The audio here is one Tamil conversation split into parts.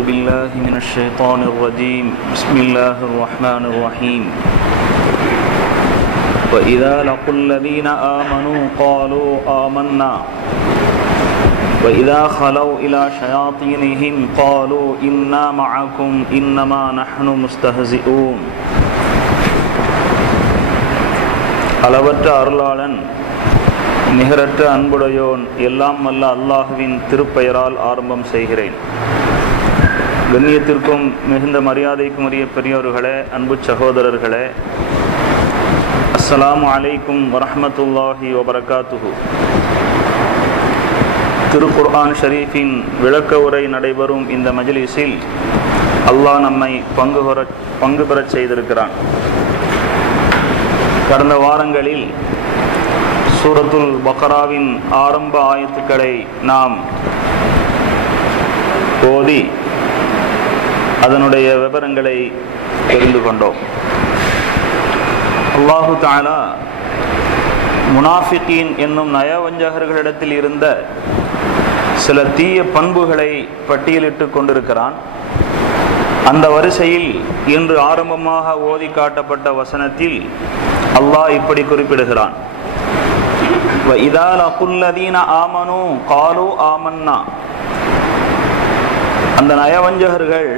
أعوذ بالله من الشيطان الرجيم بسم الله الرحمن الرحيم وإذا لقوا الذين آمنوا قالوا آمنا وإذا خلوا إلى شياطينهم قالوا إنا معكم إنما نحن مستهزئون அளவற்ற அருளாளன் நிகரற்ற அன்புடையோன் எல்லாம் வல்ல அல்லாஹுவின் திருப்பெயரால் ஆரம்பம் செய்கிறேன். கண்ணியத்திற்கும் மிகுந்த மரியாதைக்கும் உரிய பெரியோர்களே, அன்பு சகோதரர்களே, அஸ்ஸலாமு அலைக்கும் வரஹ்மத்துல்லாஹி வபரகாத்துஹு. திருக்குர்ஆன் ஷரீஃபின் விளக்க உரை நடைபெறும் இந்த மஜ்லிஸில் அல்லாஹ் நம்மை பங்கு பெறச் செய்திருக்கிறான். கடந்த வாரங்களில் சூரத்துல் பக்ராவின் ஆரம்ப ஆயத்துக்களை நாம் ஓதி அதனுடைய விவரங்களை தெரிந்து கொண்டோம். அல்லாஹு தஆலா முனாஃபிகீன் என்னும் நயவஞ்சகர்களிடத்தில் இருந்த சில தீய பண்புகளை பட்டியலிட்டு கொண்டிருக்கிறான். அந்த வரிசையில் இன்று ஆரம்பமாக ஓதி காட்டப்பட்ட வசனத்தில் அல்லாஹ் இப்படி குறிப்பிடுகிறான்: وَإِذَا لَقُوا الَّذِينَ آمَنُوا قَالُوا آمَنَّا. அந்த நயவஞ்சகர்கள்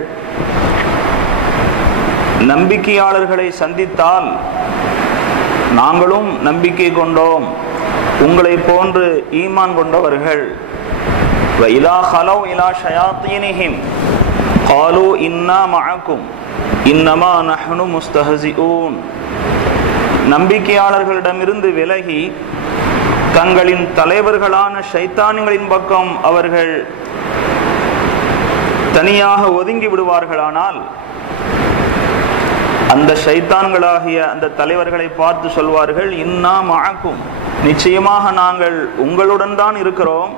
நம்பிக்கையாளர்களை சந்தித்தால் நாங்களும் நம்பிக்கை கொண்டோம், உங்களை போன்று ஈமான் கொண்டவர்கள். وَإِذَا خَلَوْا إِلَى شَيَاطِينِهِمْ قَالُوا إِنَّا مَعَكُمْ إِنَّمَا نَحْنُ مُسْتَهْزِئُونَ. நம்பிக்கையாளர்களிடமிருந்து விலகி தங்களின் தலைவர்களான ஷைத்தான்களின் பக்கம் அவர்கள் தனியாக ஒதுங்கி விடுவார்களானால் அந்த ஷைத்தான்களாகிய அந்த தலைவர்களை பார்த்து சொல்வார்கள்: இன்னா மஅக்கும், நிச்சயமாக நாங்கள் உங்களுடன் தான் இருக்கிறோம்.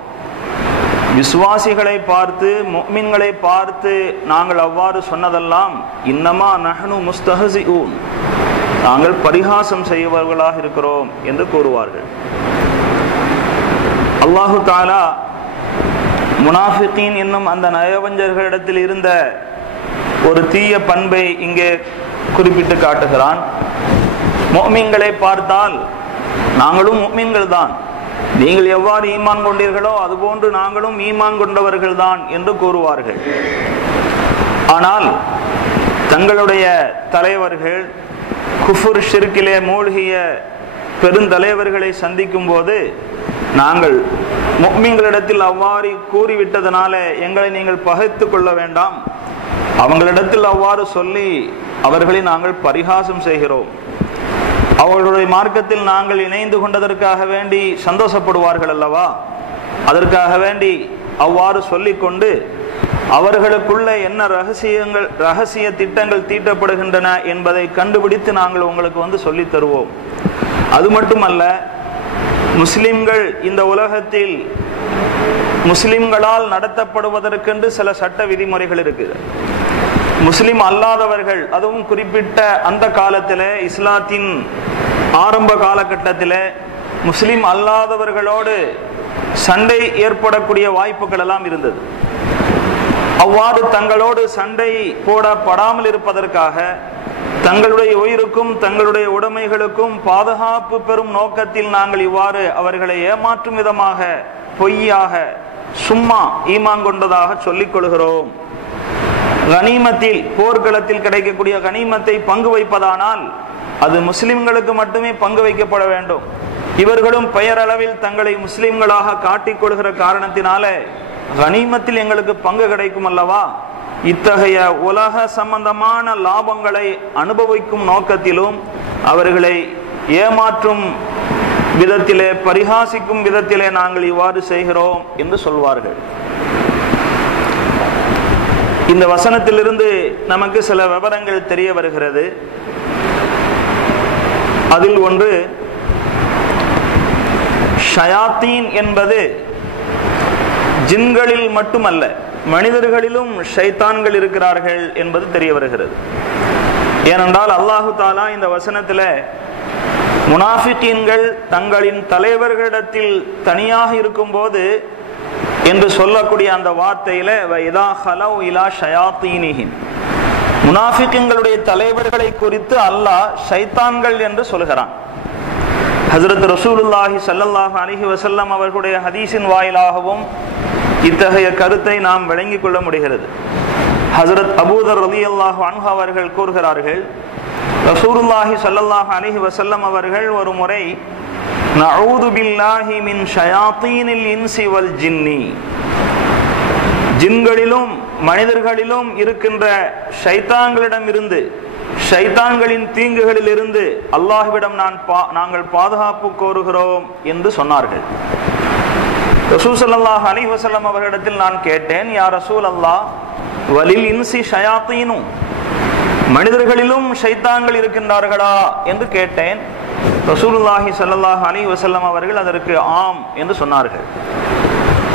விசுவாசிகளை பார்த்து, முஃமின்களை பார்த்து நாங்கள் அவ்வாறு சொன்னதெல்லாம் இன்னமா நஹ்னு முஸ்தஹ்சிஊன், நாங்கள் பரிகாசம் செய்பவர்களாக இருக்கிறோம் என்று கூறுவார்கள். அல்லாஹு தஆலா முனாஃபிகீன் என்னும் அந்த நயவஞ்சகர்களிடத்தில் இருந்த ஒரு தீய பண்பை இங்கே குறிப்பிட்டு காட்டுகிறான். முஃமின்களை பார்த்தால் நாங்களும் முஃமின்கள் தான், நீங்கள் எவ்வாறு ஈமான் கொண்டீர்களோ அதுபோன்று நாங்களும் ஈமான் கொண்டவர்கள் தான் என்று கூறுவார்கள். ஆனால் தங்களுடைய தலைவர்கள் குஃபுர் ஷிர்கிலே மூழ்கிய பெருந்தலைவர்களை சந்திக்கும் போது நாங்கள் முஃமின்களிடத்தில் அவ்வாறு கூறிவிட்டதனால எங்களை நீங்கள் பகைத்து கொள்ள வேண்டாம், அவங்களிடத்தில் அவ்வாறு சொல்லி அவர்களை நாங்கள் பரிகாசம் செய்கிறோம், அவர்களுடைய மார்க்கத்தில் நாங்கள் இணைந்து கொண்டதற்காக வேண்டி சந்தோஷப்படுவார்கள் அல்லவா, அதற்காக வேண்டி அவ்வாறு சொல்லிக்கொண்டு அவர்களுக்குள்ள என்ன ரகசிய திட்டங்கள் தீட்டப்படுகின்றன என்பதை கண்டுபிடித்து நாங்கள் உங்களுக்கு சொல்லி தருவோம். அது மட்டுமல்ல, முஸ்லிம்கள் இந்த உலகத்தில் முஸ்லிம்களால் நடத்தப்படுவதற்கென்று சில சட்ட விதிமுறைகள் இருக்குது. முஸ்லிம் அல்லாதவர்கள், அதுவும் குறிப்பிட்ட அந்த காலத்தில், இஸ்லாத்தின் ஆரம்ப காலகட்டத்தில் முஸ்லிம் அல்லாதவர்களோடு சண்டை ஏற்படக்கூடிய வாய்ப்புகள் எல்லாம் இருந்தது. அவ்வாறு தங்களோடு சண்டை போடப்படாமல் இருப்பதற்காக தங்களுடைய உயிருக்கும் தங்களுடைய உடைமைகளுக்கும் பாதுகாப்பு பெறும் நோக்கத்தில் நாங்கள் இவ்வாறு அவர்களை ஏமாற்றும் விதமாக பொய்யாக சும்மா ஈமான் கொண்டதாக சொல்லிக் கொள்கிறோம். கனிமத்தில், போர்க்களத்தில் கிடைக்கக்கூடிய கனிமத்தை பங்கு வைப்பதானால் அது முஸ்லிம்களுக்கு மட்டுமே பங்கு வைக்கப்பட வேண்டும். இவர்களும் பெயரளவில் தங்களை முஸ்லிம்களாக காட்டிக்கொள்கிற காரணத்தினால கனிமத்தில் எங்களுக்கு பங்கு கிடைக்கும் அல்லவா, இத்தகைய உலக சம்பந்தமான லாபங்களை அனுபவிக்கும் நோக்கத்திலும் அவர்களை ஏமாற்றும் விதத்திலே, பரிகாசிக்கும் விதத்திலே நாங்கள் இவ்வாறு செய்கிறோம் என்று சொல்வார்கள். இந்த வசனத்திலிருந்து நமக்கு சில விவரங்கள் தெரிய வருகிறது. அதில் ஒன்று, ஷயாத்தீன் என்பது ஜின்களில் மட்டுமல்ல, மனிதர்களிலும் ஷைத்தான்கள் இருக்கிறார்கள் என்பது தெரிய வருகிறது. ஏனென்றால் அல்லாஹு தஆலா இந்த வசனத்தில் முனாஃபிகீன்கள் தங்களின் தலைவர்களிடத்தில் தனியாக இருக்கும்போது என்று சொல்லக்கூடிய அந்த வார்த்தையில இதா ஹலவ் இலா ஷயாத்தீனிஹிம், முனாஃபிக்குகளுடைய தலைவர்களை குறித்து அல்லாஹ் ஷைத்தான்கள் என்று சொல்கிறான். ஹஜ்ரத் ரசூலுல்லாஹி ஸல்லல்லாஹு அலைஹி வஸல்லம் அவர்களுடைய ஹதீஸின் வாயிலாகவும் இத்தகைய கருத்தை நாம் விளங்கிக் கொள்ள முடிகிறது. ஹஜ்ரத் அபூதர் ரலியல்லாஹு அன்ஹு அவர்கள் கூறுகிறார்கள், ரசூலுல்லாஹி ஸல்லல்லாஹு அலைஹி வஸல்லம் அவர்கள் ஒரு முறை நஊது பில்லாஹி மின் ஷயாத்தீனில் இன்சி வல் ஜின்னி, ஜின்களிலும் மனிதர்களிலும் இருக்கின்ற ஷைத்தான்களிடம் இருந்து, ஷைத்தான்களின் தீங்குகளில் இருந்து அல்லாஹ்விடம் நாங்கள் பாதுகாப்பு கோருகிறோம் என்று சொன்னார்கள். ரசூல் ஸல்லல்லாஹு அலைஹி வஸல்லம் அவர்களிடத்தில் நான் கேட்டேன், யா ரசூல் அல்லாஹ், வலில் இன்சி ஷயாத்தீனு, மனிதர்களிலும் ஷைத்தான்கள் இருக்கின்றார்களா என்று கேட்டேன். ரசூலுல்லாஹி ஸல்லல்லாஹு அலைஹி வஸல்லம் அவர்கள் அதற்கு ஆம் என்று சொன்னார்கள்.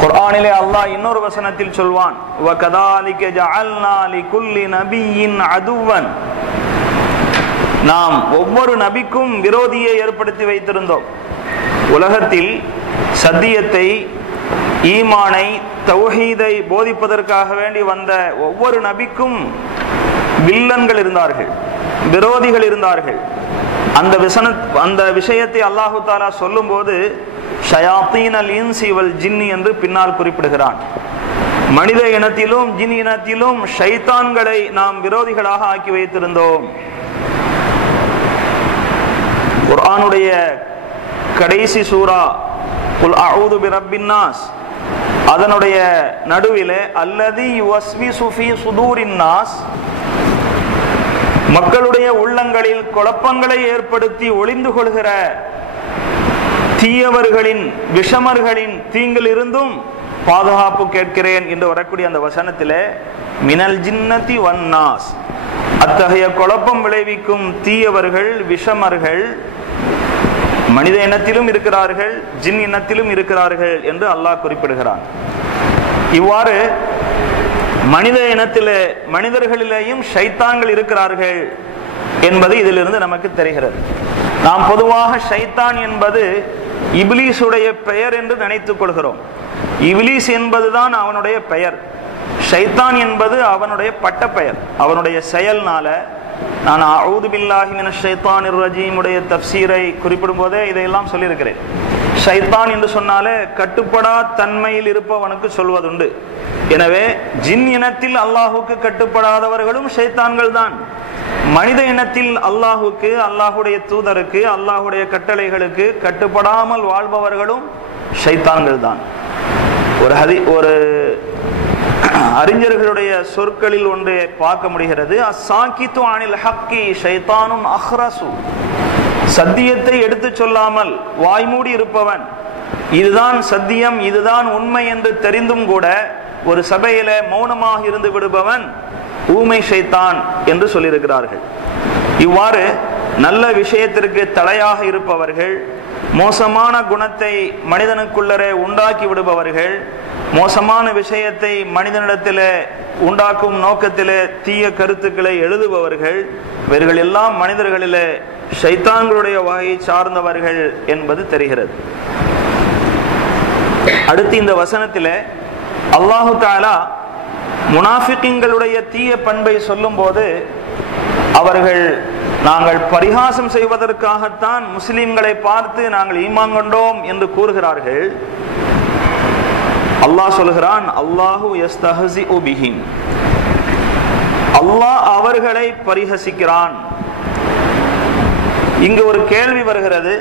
குர்ஆனிலே அல்லாஹ் இன்னொரு வசனத்தில் சொல்வான், வகதாலிக ஜஅல்னா லிகுல்லி நபிய்யின் அதுவன், நாம் ஒவ்வொரு நபிக்கும் விரோதியை ஏற்படுத்தி வைத்திருந்தோம். உலகத்தில் சத்தியத்தை, ஈமானை, தௌஹீதை போதிப்பதற்காக வேண்டி வந்த ஒவ்வொரு நபிக்கும் வில்லன்கள் இருந்தார்கள், விரோதிகள் இருந்தார்கள். அந்த விஷயத்தை அல்லாஹு தஆலா சொல்லும் போது ஷயாத்தீனல் இன்சி வல் ஜின்னி என்று பின்னால் குறிப்பிடுகிறான். மனித இனத்திலும் ஜின் இனத்திலும் ஷைத்தான்களை நாம் விரோதிகளாக ஆக்கி வைத்திருந்தோம். குர்ஆனுடைய கடைசி சூரா குல் அஊது பிரப்பின் நாஸ், அதனுடைய நடுவிலே அல்லதி யுவஸ்விசு ஃபீ சுதூரின் நாஸ், மக்களுடைய உள்ளங்களில் குழப்பங்களை ஏற்படுத்தி ஒளிந்து கொள்கிற தீயவர்களின், விஷமர்களின் தீங்கில் இருந்தும் பாதுகாப்பு கேட்கிறேன் என்று வரக்கூடிய அந்த வசனத்திலே மினல் ஜின்னதி வன்னாஸ், அத்தகைய குழப்பம் விளைவிக்கும் தீயவர்கள், விஷமர்கள் மனித இனத்திலும் இருக்கிறார்கள், ஜின் இனத்திலும் இருக்கிறார்கள் என்று அல்லாஹ் குறிப்பிடுகிறான். இவ்வாறு மனித இனத்திலே, மனிதர்களிலேயும் ஷைத்தான்கள் இருக்கிறார்கள் என்பது இதிலிருந்து நமக்கு தெரிகிறது. நாம் பொதுவாக ஷைத்தான் என்பது இப்லீஸுடைய பெயர் என்று நினைத்துக் கொள்கிறோம். இப்லீஸ் என்பதுதான் அவனுடைய பெயர், ஷைத்தான் என்பது அவனுடைய பட்ட பெயர். அவனுடைய செயல்னால, நான் அஊது பில்லாஹி மினஷ் ஷைத்தானிர் ரஜீம் உடைய தஃப்சீரை குறிப்பிடும் போதே இதையெல்லாம் சொல்லியிருக்கிறேன். ஷைத்தான் என்று சொன்னாலே கட்டுப்படா தன்மையில் இருப்பவனுக்கு சொல்வதுண்டு. எனவே ஜின் இனத்தில் அல்லாஹுக்கு கட்டுப்படாதவர்களும் ஷைத்தான்கள் தான். மனித இனத்தில் அல்லாஹுக்கு, அல்லாஹுடைய தூதருக்கு, அல்லாஹுடைய கட்டளைகளுக்கு கட்டுப்படாமல் வாழ்பவர்களும் ஷைத்தான்கள் தான். ஒரு அறிஞர்களுடைய சொற்களில் ஒன்று பார்க்க முடிகிறது, அஸ்ஸாகித்து அனில் ஹக்கி ஷைத்தானுன் அஹ்ரசு, சத்தியத்தை எடுத்து சொல்லாமல் வாய்மூடி இருப்பவன், இதுதான் சத்தியம், இதுதான் உண்மை என்று தெரிந்தும் கூட ஒரு சபையில மௌனமாக இருந்து விடுபவன் ஊமை ஷைத்தான் என்று சொல்லியிருக்கிறார்கள். இவ்வாறு நல்ல விஷயத்திற்கு தடையாக இருப்பவர்கள், மோசமான குணத்தை மனிதனுக்குள்ளரே உண்டாக்கி விடுபவர்கள், மோசமான விஷயத்தை மனிதனிடத்திலே உண்டாக்கும் நோக்கத்திலே தீய கருத்துக்களை எழுதுபவர்கள், இவர்கள் எல்லாம் மனிதர்களிலே ஷைத்தான்களுடைய வகையை சார்ந்தவர்கள் என்பது தெரிகிறது. அடுத்து இந்த வசனத்திலே அல்லாஹு தஆலா முனாஃபிக்குகளுடைய தீய பண்பை சொல்லும் போது, அவர்கள் நாங்கள் பரிகாசம் செய்வதற்காகத்தான் முஸ்லிம்களை பார்த்து நாங்கள் ஈமான் கொண்டோம் என்று கூறுகிறார்கள். அல்லாஹ் சொல்கிறான், அல்லாஹு யஸ்தஹ்ஸிஉ பிஹிம், அல்லாஹ் அவர்களை பரிஹசிக்கிறான். இங்கு ஒரு கேள்வி வருகிறது.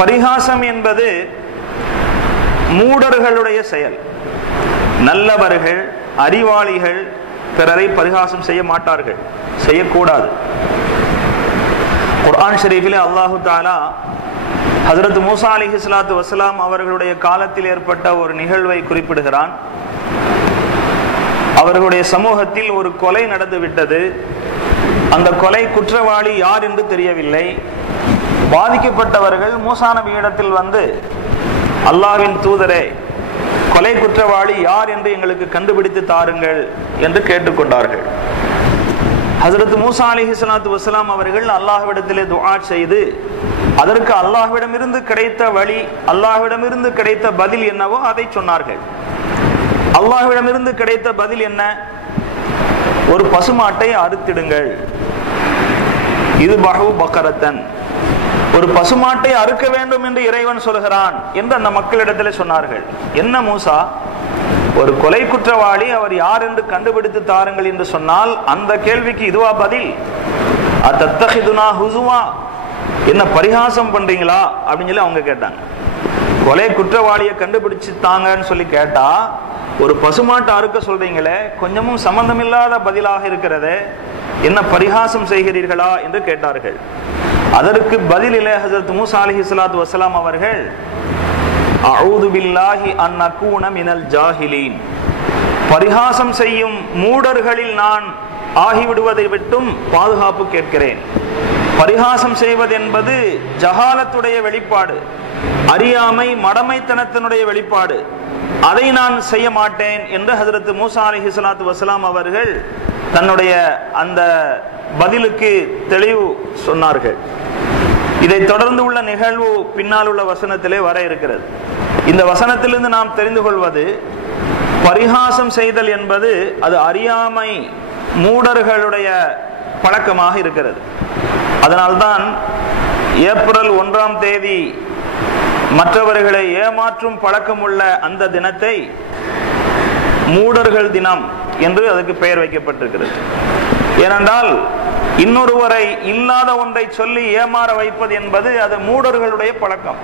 பரிகாசம் என்பது மூடர்களுடைய செயல். நல்லவர்கள், அறிவாளிகள் பிறரை பரிகாசம் செய்ய மாட்டார்கள், செய்யக்கூடாது. குர்ஆன் ஷரீஃபிலே அல்லாஹு தஆலா ஹஜ்ரத் மூசா அலைஹிஸ்ஸலாத்து வஸ்ஸலாம் அவர்களுடைய காலத்தில் ஏற்பட்ட ஒரு நிகழ்வை குறிப்பிடுகிறான். அவர்களுடைய சமூகத்தில் ஒரு கொலை நடந்து விட்டது. அந்த கொலை குற்றவாளி யார் என்று தெரியவில்லை. பாதிக்கப்பட்டவர்கள் மூசா நபியிடத்தில் வந்து, அல்லாஹ்வின் தூதரே, கொலை குற்றவாளி யார் என்று எங்களுக்கு கண்டுபிடித்து தாருங்கள் என்று கேட்டுக்கொண்டார்கள். ஹஜ்ரத் மூசா அலைஹிஸ்ஸலாத்து வஸ்ஸலாம் அவர்கள் அல்லாஹ்விடத்திலே துஆ செய்து அதற்கு அல்லாஹ்விடமிருந்து கிடைத்த வழி, அல்லாஹ்விடமிருந்து கிடைத்த பதில் என்னவோ அதை சொன்னார்கள். அல்லாஹ்விடமிருந்து கிடைத்த பதில் என்ன? ஒரு பசுமாட்டை அறுத்திடுங்கள், இது பஹு பக்கரத்தன், ஒரு பசுமாட்டை அறுக்க வேண்டும் என்று இறைவன் சொல்கிறான் என்று அந்த மக்களிடத்தில் சொன்னார்கள். என்ன மூசா, ஒரு கொலை குற்றவாளி, அவர் யார் என்று கண்டுபிடித்து தாருங்கள் என்று சொன்னால் அந்த கேள்விக்கு இதுவா பதில்? அத்தத்தஹிதுனா ஹுசுவா, என்ன பரிகாசம் பண்றீங்களா அப்படின்னு சொல்லி அவங்க கேட்டாங்க. கொலை குற்றவாளியை கண்டுபிடிச்சு தாங்கன்னு சொல்லி கேட்டா ஒரு பசுமாட்டை அறுக்க சொல்றீங்களே, கொஞ்சமும் சம்பந்தமில்லாத பதிலாக இருக்கிறதே, என்ன பரிகாசம் செய்கிறீர்களா என்று கேட்டார்கள். அதற்கு பதிலிலே ஹஜ்ரத் மூசா அலைஹிஸ்ஸலாத்து வஸ்ஸலாம் அவர்கள் அஊது பில்லாஹி அன் அகூன மினல் ஜாஹிலீன், பரிகாசம் செய்யும் மூடர்களில் நான் ஆகிவிடுவதை விட்டும் பாதுகாப்பு கேட்கிறேன். பரிகாசம் செய்வது என்பது ஜஹாலத்துடைய வெளிப்பாடு, அறியாமை மடமைத்தனத்தினுடைய வெளிப்பாடு. அதை நான் செய்ய மாட்டேன் என்று ஹஜ்ரத் மூசா அலைஹிஸ்ஸலாத்து வஸ்ஸலாம் அவர்கள் தன்னுடைய அந்த பதிலுக்கு தெளிவு சொன்னார்கள். இதை தொடர்ந்து உள்ள நிகழ்வு பின்னால் உள்ள வசனத்திலே வர இருக்கிறது. இந்த வசனத்திலிருந்து நாம் தெரிந்து கொள்வது, பரிகாசம் செய்தல் என்பது அது அறியாமை மூடர்களுடைய பழக்கமாக இருக்கிறது. அதனால்தான் ஏப்ரல் 1ஆம் தேதி மற்றவர்களை ஏமாற்றும் பழக்கம் உள்ள அந்த தினத்தை மூடர்கள் தினம் என்று அதுக்கு பெயர் வைக்கப்பட்டிருக்கிறது. ஏனென்றால் இன்னொருவரை இல்லாத ஒன்றை சொல்லி ஏமாற வைப்பது என்பது அது மூடர்களுடைய பழக்கம்,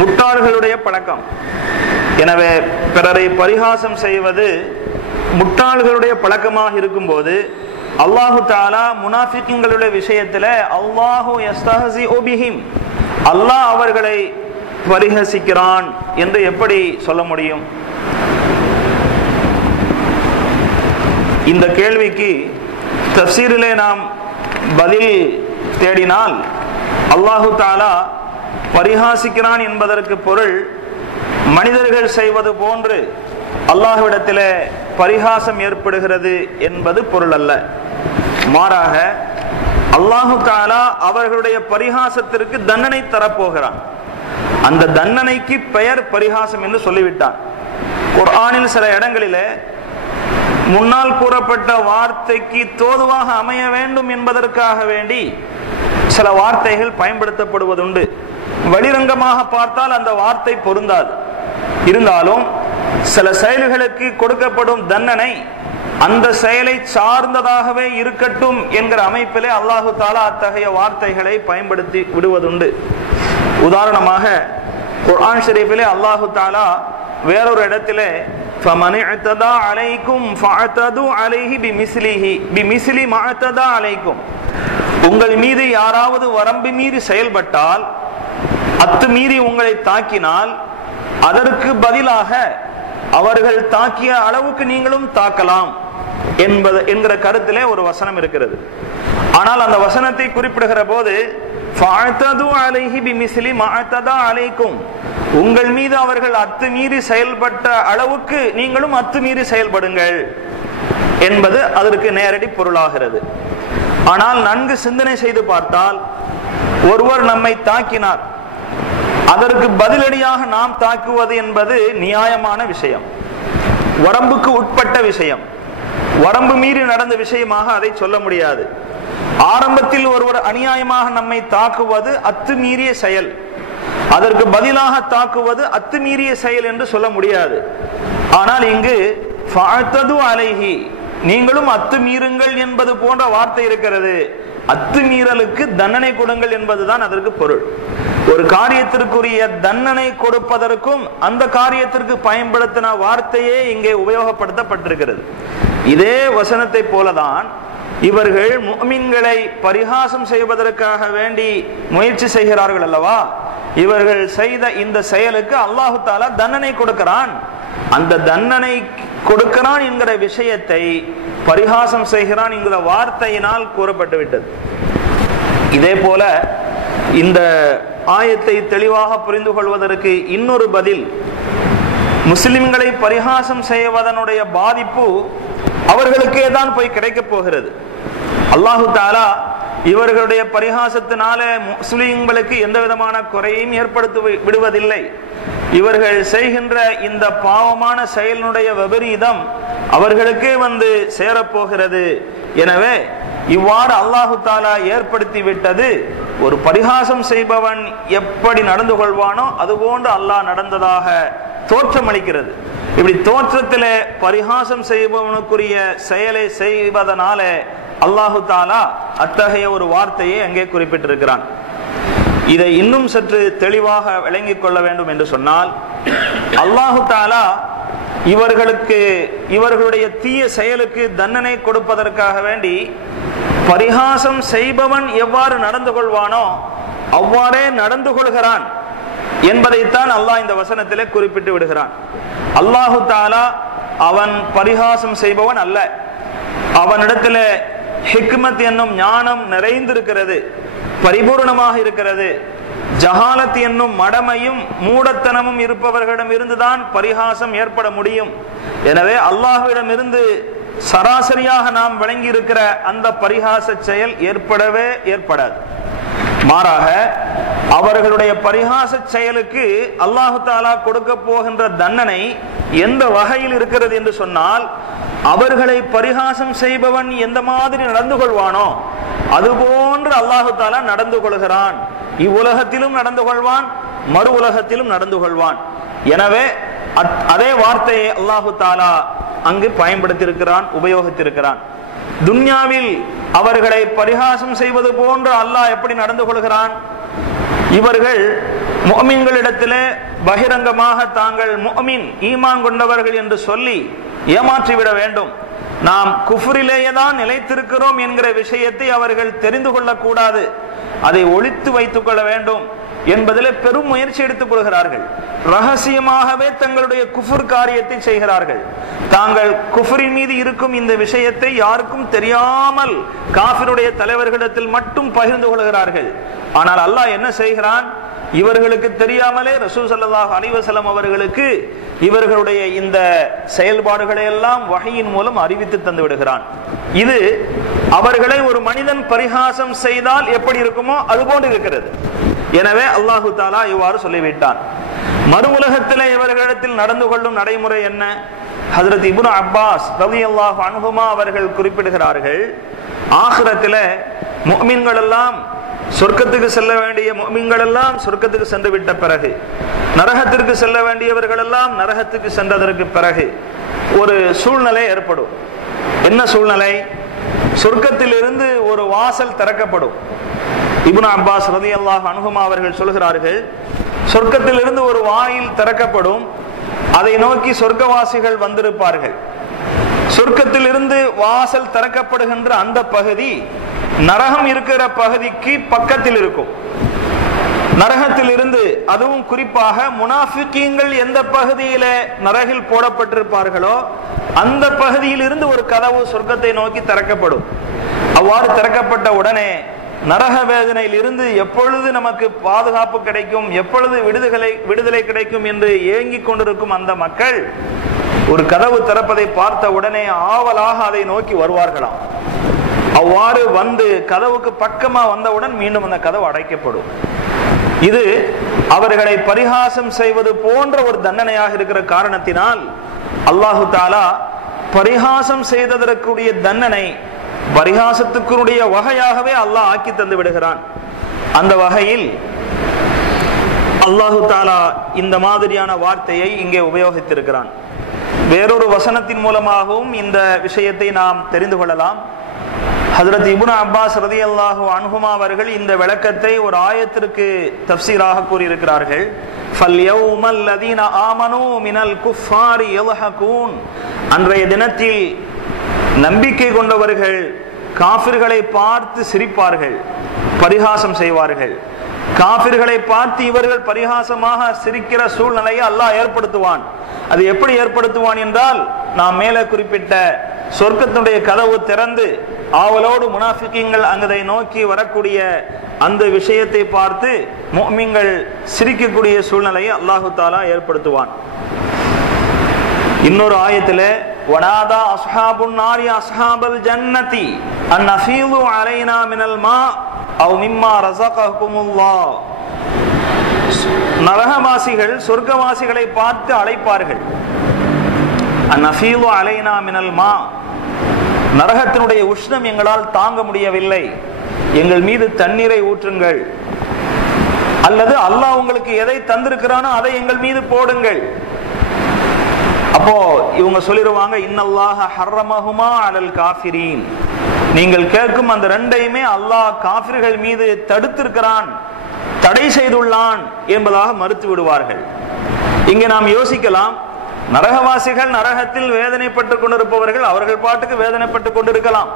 முட்டாள்களுடைய பழக்கம். எனவே பிறரை பரிகாசம் செய்வது முட்டாள்களுடைய பழக்கமாக இருக்கும்போது அல்லாஹு தஆலா முனாஃபிக்குகளுடைய விஷயத்தில் அல்லாஹு யஸ்தஹ்ஸிஉ பிஹிம், அல்லாஹ் அவர்களை பரிஹசிக்கிறான் என்று எப்படி சொல்ல முடியும்? இந்த கேள்விக்கு தஃசீரிலே நாம் பதில் தேடினால் அல்லாஹு தஆலா பரிஹாசிக்கிறான் என்பதற்கு பொருள் மனிதர்கள் செய்வது போன்று அல்லாஹ்விடத்திலே பரிஹாசம் ஏற்படுகிறது என்பது பொருள் அல்ல. மாறாக அல்லாஹு தஆலா அவர்களுடைய பரிஹாசத்திற்கு தண்டனை தரப்போகிறான். அந்த தண்டனைக்கு பெயர் பரிஹாசம் என்று சொல்லிவிட்டான். குர்ஆனில் சில இடங்களிலே முன்னால் கூறப்பட்ட வார்த்தைக்கு தோதுவாக அமைய வேண்டும் என்பதற்காக வேண்டி சில வார்த்தைகள் பயன்படுத்தப்படுவதுண்டு. வெளிரங்கமாக பார்த்தால் அந்த வார்த்தை பொருந்தாது. இருந்தாலும் சில செயல்களுக்கு கொடுக்கப்படும் தண்டனை அந்த செயலை சார்ந்ததாகவே இருக்கட்டும் என்கிற அமைப்பிலே அல்லாஹு தஆலா அத்தகைய வார்த்தைகளை பயன்படுத்தி விடுவதுண்டு. உதாரணமாக குர்ஆன் ஷரீஃபிலே அல்லாஹு தஆலா வேறொரு இடத்திலே فَمَنِ اعْتَدَى عَلَيْكُمْ فَاعْتَدُوا عَلَيْهِ بِمِثْلِ مَا اعْتَدَى عَلَيْكُمْ, உங்கள் மீது யாராவது வரம்பு மீறி செயல்பட்டால், அத்துமீறி உங்களை தாக்கினால், அதற்கு பதிலாக அவர்கள் தாக்கிய அளவுக்கு நீங்களும் தாக்கலாம் என்கிற கருத்திலே ஒரு வசனம் இருக்கிறது. ஆனால் அந்த வசனத்தை குறிப்பிடுகிற போது فَاعْتَدُوا عَلَيْهِ بِمِثْلِ مَا اعْتَدَى عَلَيْكُمْ, உங்கள் மீது அவர்கள் அத்துமீறி செயல்பட்ட அளவுக்கு நீங்களும் அத்துமீறி செயல்படுங்கள் என்பது அதற்கு நேரடி பொருளாகிறது. ஆனால் நன்கு சிந்தனை செய்து பார்த்தால், ஒருவர் நம்மை தாக்கினார், அதற்கு பதிலடியாக நாம் தாக்குவது என்பது நியாயமான விஷயம், வரம்புக்கு உட்பட்ட விஷயம். வரம்பு மீறி நடந்த விஷயமாக அதை சொல்ல முடியாது. ஆரம்பத்தில் ஒருவர் அநியாயமாக நம்மை தாக்குவது அத்துமீறிய செயல், அதற்கு பதிலாக தாக்குவது அத்துமீறிய செயல் என்று சொல்ல முடியாது. ஆனால் இங்கு ஃபஅதது அலைஹி, நீங்களும் அத்துமீறுங்கள் என்பது போன்ற வார்த்தை இருக்கிறது. அத்துமீறலுக்கு தண்டனை கொடுங்கள் என்பதுதான் அதற்கு பொருள். ஒரு காரியத்திற்குரிய தண்டனை கொடுப்பதற்கும் அந்த காரியத்திற்கு பயன்படுத்தின வார்த்தையே இங்கே உபயோகப்படுத்தப்பட்டிருக்கிறது. இதே வசனத்தை போலதான் இவர்கள் முஃமின்களை பரிகாசம் செய்வதற்காக வேண்டி முயற்சி செய்கிறார்கள் அல்லவா? இவர்கள் செய்த இந்த செயலுக்கு அல்லாஹு தஆலா தண்டனை கொடுக்கிறான். அந்த தண்டனை கொடுக்கிறான் என்கிற விஷயத்தை பரிகாசம் செய்கிறான் என்கிற வார்த்தையினால் கூறப்பட்டு விட்டது. இதே போல இந்த ஆயத்தை தெளிவாக புரிந்து கொள்வதற்கு இன்னொரு பதில், முஸ்லிம்களை பரிகாசம் செய்வதனுடைய பாதிப்பு அவர்களுக்கே தான் போய் கிடைக்கப் போகிறது. அல்லாஹு தஆலா இவர்களுடைய பரிகாசத்தினால முஸ்லிம்களுக்கு எந்த விதமான குறையும் ஏற்படுத்தி விடுவதில்லை. இவர்கள் செய்கின்ற இந்த பாவமான செயலினுடைய விபரீதம் அவர்களுக்கே வந்து சேரப்போகிறது. எனவே இவ்வாறு அல்லாஹு தஆலா ஏற்படுத்தி விட்டது. ஒரு பரிகாசம் செய்பவன் எப்படி நடந்து கொள்வானோ அதுபோன்று அல்லாஹ் நடந்ததாக தோற்றமளிக்கிறது. இப்படி தோற்றத்திலே பரிகாசம் செய்பவனுக்குரிய செயலை செய்வதனால அல்லாஹு தஆலா அத்தகைய ஒரு வார்த்தையை அங்கே குறிப்பிட்டிருக்கிறான். இதை இன்னும் சற்று தெளிவாக விளங்கிக் கொள்ள வேண்டும் என்று சொன்னால், அல்லாஹு தஆலா இவர்களுடைய தீய செயலுக்கு தண்டனை கொடுப்பதற்காக வேண்டி பரிகாசம் செய்பவன் எவ்வாறு நடந்து கொள்வானோ அவ்வாறே நடந்து கொள்கிறான் என்பதைத்தான் அல்லாஹ் இந்த வசனத்திலே குறிப்பிட்டு விடுகிறான். அல்லாஹு தஆலா அவன் பரிகாசம் செய்பவன் அல்ல. அவனிடத்தில் ஹிக்மத் என்னும் ஞானம் நிறைந்திருக்கிறது, பரிபூர்ணமாக இருக்கிறது. ஜஹாலத் என்னும் மடமையும் மூடத்தனமும் இருப்பவர்களிடம் இருந்துதான் பரிகாசம் ஏற்பட முடியும். எனவே அல்லாஹ்விடம் இருந்து சராசரியாக நாம் வழங்கி இருக்கிற அந்த பரிகாச செயல் ஏற்படவே ஏற்படாது. மாறாக அவர்களுடைய பரிகாச செயலுக்கு அல்லாஹு தஆலா கொடுக்க போகின்ற தண்டனை எந்த வகையில் இருக்கிறது என்று சொன்னால், அவர்களை பரிகாசம் செய்பவன் எந்த மாதிரி நடந்து கொள்வானோ அதுபோன்று அல்லாஹு தஆலா நடந்து கொள்கிறான். இவ்வுலகத்திலும் நடந்து கொள்வான், மறு உலகத்திலும் நடந்து கொள்வான். எனவே அதே வார்த்தையை அல்லாஹு தஆலா அங்கு பயன்படுத்தியிருக்கிறான், உபயோகித்திருக்கிறான். துன்யாவில் அவர்களை பரிகாசம் செய்வது போன்று அல்லாஹ் எப்படி நடந்து கொள்கிறான்? இவர்கள் முஃமின்களிடத்திலே பகிரங்கமாக தாங்கள் முஃமின் ஈமான் கொண்டவர்கள் என்று சொல்லி ஏமாற்றிவிட வேண்டும். நாம் குஃப்ரிலேயே தான் நிலைத்திருக்கிறோம் என்கிற விஷயத்தை அவர்கள் தெரிந்து கொள்ளக்கூடாது, அதை ஒளித்து வைத்துக் கொள்ள வேண்டும் என்பதிலே பெரும் முயற்சி எடுத்துக் கொள்கிறார்கள். ரகசியமாகவே தங்களுடைய குஃபுர் காரியத்தை செய்கிறார்கள். தாங்கள் குஃபரின் மீது இருக்கும் இந்த விஷயத்தை யாருக்கும் தெரியாமல் காஃபிருடைய தலைவர்களிடத்தில் மட்டும் பகிர்ந்து கொள்கிறார்கள். ஆனால் அல்லாஹ் என்ன செய்கிறான்? இவர்களுக்கு தெரியாமலே ரசூல் ஸல்லல்லாஹு அலைஹி வஸல்லம் அவர்களுக்கு இவர்களுடைய இந்த செயல்பாடுகளை எல்லாம் வஹீயின் மூலம் அறிவித்து தந்து விடுகிறான். இது அவர்களை ஒரு மனிதன் பரிகாசம் செய்தால் எப்படி இருக்குமோ அதுபோன்று இருக்கிறது. எனவே அல்லாஹு தஆலா இவ்வாறு சொல்லிவிட்டான். மறு உலகத்திலே இவர்களிடத்தில் நடந்து கொள்ளும் நடைமுறை என்ன? ஹஜ்ரத் இப்னு அப்பாஸ் ரலியல்லாஹு அன்ஹுமா அவர்கள் குறிப்பிடுகிறார்கள், ஆகிரத்திலே முஃமின்கள் எல்லாம் சொர்க்கத்துக்கு செல்ல வேண்டிய முஃமின்கள் எல்லாம் சொர்க்கத்துக்கு சென்று விட்ட பிறகு, நரகத்திற்கு செல்ல வேண்டியவர்கள் எல்லாம் நரகத்துக்கு சென்றதற்கு பிறகு ஒரு சூழ்நிலை ஏற்படும். என்ன சூழ்நிலை? சொர்க்கத்தில் இருந்து ஒரு வாசல் திறக்கப்படும். இப்னு அப்பாஸ் ரலியல்லாஹு அன்ஹுமா அவர்கள் சொல்கிறார்கள், சொர்க்கத்தில் இருந்து ஒரு வாயில் திறக்கப்படும், அதை நோக்கி சொர்க்கவாசிகள் வந்திருப்பார்கள். சொர்க்கத்தில் இருந்து வாசல் திறக்கப்படுகின்ற அந்த பகுதி நரகம் இருக்கிற பகுதிக்கு பக்கத்தில் இருக்கும். நரகத்தில் இருந்து, அதுவும் குறிப்பாக முனாஃபிகீன்கள் எந்த பகுதியிலே நரகில் போடப்பட்டிருப்பார்களோ அந்த பகுதியில் இருந்து ஒரு கதவு சொர்க்கத்தை நோக்கி திறக்கப்படும். அவ்வாறு திறக்கப்பட்ட உடனே நரக வேதனையில் இருந்து எப்பொழுது நமக்கு பாதுகாப்பு கிடைக்கும், எப்பொழுது விடுதலை கிடைக்கும் என்று ஏங்கிக் கொண்டிருக்கும் அந்த மக்கள் ஒரு கதவு திறப்பதை பார்த்த உடனே ஆவலாக அதை நோக்கி வருவார்களாம். அவ்வாறு வந்து கதவுக்கு பக்கமா வந்தவுடன் மீண்டும் அந்த கதவு அடைக்கப்படும். இது அவர்களை பரிகாசம் செய்வது போன்ற ஒரு தண்டனையாக இருக்கிற காரணத்தினால் அல்லாஹு தஆலா பரிகாசம் செய்ததற்குரிய தண்டனை பரிகாசத்துக்குரிய வகையாகவே அல்லாஹ் ஆக்கி தந்து விடுகிறான். அந்த வகையில் அல்லாஹு தஆலா இந்த மாதிரியான வார்த்தையை இங்கே உபயோகித்திருக்கிறான். வேறொரு வசனத்தின் மூலமாகவும் இந்த விஷயத்தை நாம் தெரிந்து கொள்ளலாம். ஹஜ்ரத் இப்னு அப்பாஸ் ரலியல்லாஹு அன்ஹுமா அவர்கள் இந்த விளக்கத்தை ஒரு ஆயத்திற்கு தஃப்சீராக கூறியிருக்கிறார்கள். ஃபல்யௌமல் லதீன ஆமனூ மினல் குஃபாரி யல்ஹகூன், அன்றைய தினத்தில் நம்பிக்கை கொண்டவர்கள் காஃபிர்களை பார்த்து சிரிப்பார்கள், பரிகாசம் செய்வார்கள். காஃபிர்களை பார்த்து இவர்கள் பரிகாசமாக சிரிக்கிற சூழ்நிலையை அல்லாஹ் ஏற்படுத்துவான். அது எப்படி ஏற்படுத்துவான் என்றால், நாம் மேலே குறிப்பிட்ட சொர்க்கத்தினுடைய கதவு திறந்து ஆவலோடு முனாஃபிகீன்கள் அங்கதை நோக்கி வரக்கூடிய அந்த விஷயத்தை பார்த்து முஃமின்கள் சிரிக்கக்கூடிய சூழ்நிலையை அல்லாஹு தஆலா ஏற்படுத்துவான். இன்னொரு ஆயத்திலே வனாதா அஸ்ஹாபுன் நாரி அஸ்ஹாபல் ஜன்னதி அன் அஃபீது அலைனா மினல் மா அவ் மிம்மா ரஸககுமுல்லாஹ். நரகவாசிகள் சொர்க்கவாசிகளை பார்த்து அழைப்பார்கள், அன் அஃபீது அலைனா மினல் மா, நரகத்தினுடைய உஷ்ணம் எங்களால் தாங்க முடியவில்லை, எங்கள் மீது தண்ணீரை ஊற்றுங்கள், அல்லது அல்லாஹ் உங்களுக்கு எதை தந்திருக்கிறானோ அதை எங்கள் மீது போடுங்கள். அப்போ இவங்க சொல்லிடுவாங்க, இன்னல்லாஹ ஹர்ரமஹுமா அலல் காஃபிரீன், நீங்கள் கேட்கும் அந்த ரெண்டையுமே அல்லாஹ் காஃபிர்கள் மீது தடுத்திருக்கிறான், தடை செய்துள்ளான் என்பதாக மறுத்து விடுவார்கள். இங்கே நாம் யோசிக்கலாம், நரகவாசிகள் நரகத்தில் வேதனைப்பட்டுக் கொண்டிருப்பவர்கள் அவர்கள் பாட்டுக்கு வேதனைப்பட்டுக் கொண்டிருக்கலாம்,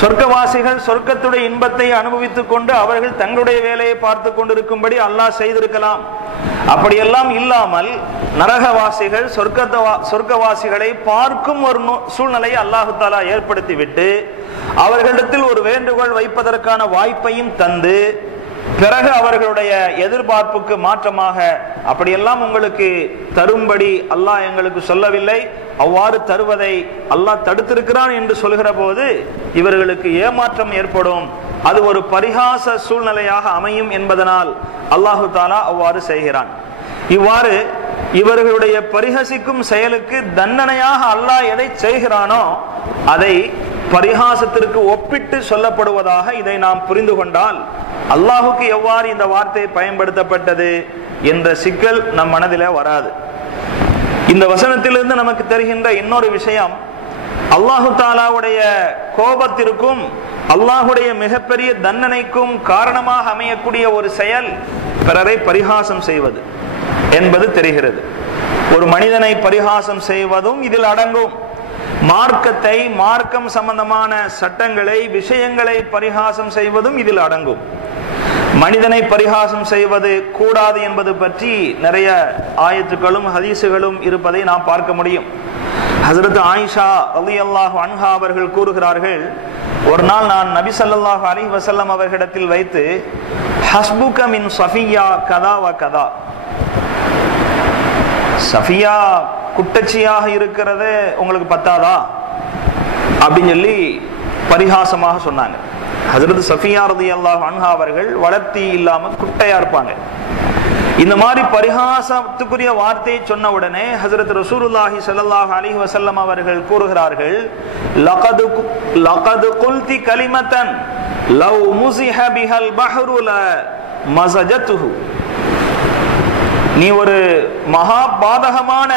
சொர்க்கவாசிகள் சொர்க்கத்துடைய இன்பத்தை அனுபவித்துக் கொண்டு அவர்கள் தங்களுடைய வேலையை பார்த்து கொண்டிருக்கும்படி அல்லாஹ் செய்திருக்கலாம். அப்படியெல்லாம் இல்லாமல் நரகவாசிகள் சொர்க்கவாசிகளை பார்க்கும் ஒரு சூழ்நிலையை அல்லாஹு தஆலா ஏற்படுத்திவிட்டு அவர்களிடத்தில் ஒரு வேண்டுகோள் வைப்பதற்கான வாய்ப்பையும் தந்து, பிறகு அவர்களுடைய எதிர்பார்ப்புக்கு மாற்றமாக அப்படியெல்லாம் உங்களுக்கு தரும்படி அல்லாஹ் எங்களுக்கு சொல்லவில்லை, அவ்வாறு தருவதை அல்லாஹ் தடுத்திருக்கிறான் என்று சொல்கிற போது இவர்களுக்கு ஏமாற்றம் ஏற்படும், அது ஒரு பரிகாச சூழ்நிலையாக அமையும் என்பதனால் அல்லாஹு தஆலா அவ்வாறு செய்கிறான். இவ்வாறு இவர்களுடைய பரிஹசிக்கும் செயலுக்கு தண்டனையாக அல்லாஹ் எதை செய்கிறானோ அதை பரிகாசத்திற்கு ஒப்பிட்டு சொல்லப்படுவதாக இதை நாம் புரிந்து கொண்டால் அல்லாஹுக்கு எவ்வாறு இந்த வார்த்தை பயன்படுத்தப்பட்டது என்ற சிக்கல் நம் மனதிலே வராது. இந்த வசனத்திலிருந்து நமக்கு தெரிகின்ற இன்னொரு விஷயம், அல்லாஹு தஆலாவுடைய கோபத்திற்கும் அல்லாஹுடைய மிகப்பெரிய தண்டனைக்கும் காரணமாக அமையக்கூடிய ஒரு செயல் பிறரை பரிகாசம் செய்வது என்பது தெரிகிறது. ஒரு மனிதனை பரிகாசம் செய்வதும் இதில் அடங்கும். மார்க்கத்தை, மார்க்கம் சம்பந்தமான சட்டங்களை, விஷயங்களை பரிகாசம் செய்வதும் இதில் அடங்கும். மனிதனை பரிகாசம் செய்வது கூடாது என்பது பற்றி நிறைய ஆயத்துக்களும் ஹதீசுகளும் இருப்பதை நாம் பார்க்க முடியும். ஹஜ்ரத் ஆயிஷா ரலியல்லாஹு அன்ஹா அவர்கள் கூறுகிறார்கள், ஒரு நாள் நான் நபி ஸல்லல்லாஹு அலைஹி வஸல்லம் அவர்களிடத்தில் வைத்து, ஹஸ்புக மின் சஃபியா கதா வ கதா, சஃபியா குட்டச்சியாக இருக்கிறது உங்களுக்கு பத்தாதா அப்படின்னு சொல்லி பரிகாசமாக சொன்னாங்க. ஹஜ்ரத் சஃபியா ரலியல்லாஹு அன்ஹா அவர்கள் வளர்த்தி இல்லாம குட்டையா இருப்பாங்க. இந்த மாதிரி பரிகாசத்துக்குரிய வார்த்தையை சொன்ன உடனே ஹஜ்ரத் ரசூலுல்லாஹி ஸல்லல்லாஹு அலைஹி வஸல்லம் அவர்கள் கூறுகிறார்கள், லகத் குல்தி கலிமத்தன் லவ் முஸிஹ பிஹல் பஹ்ரு ல மஸஜத்துஹு, நீ ஒரு மகா பாதகமான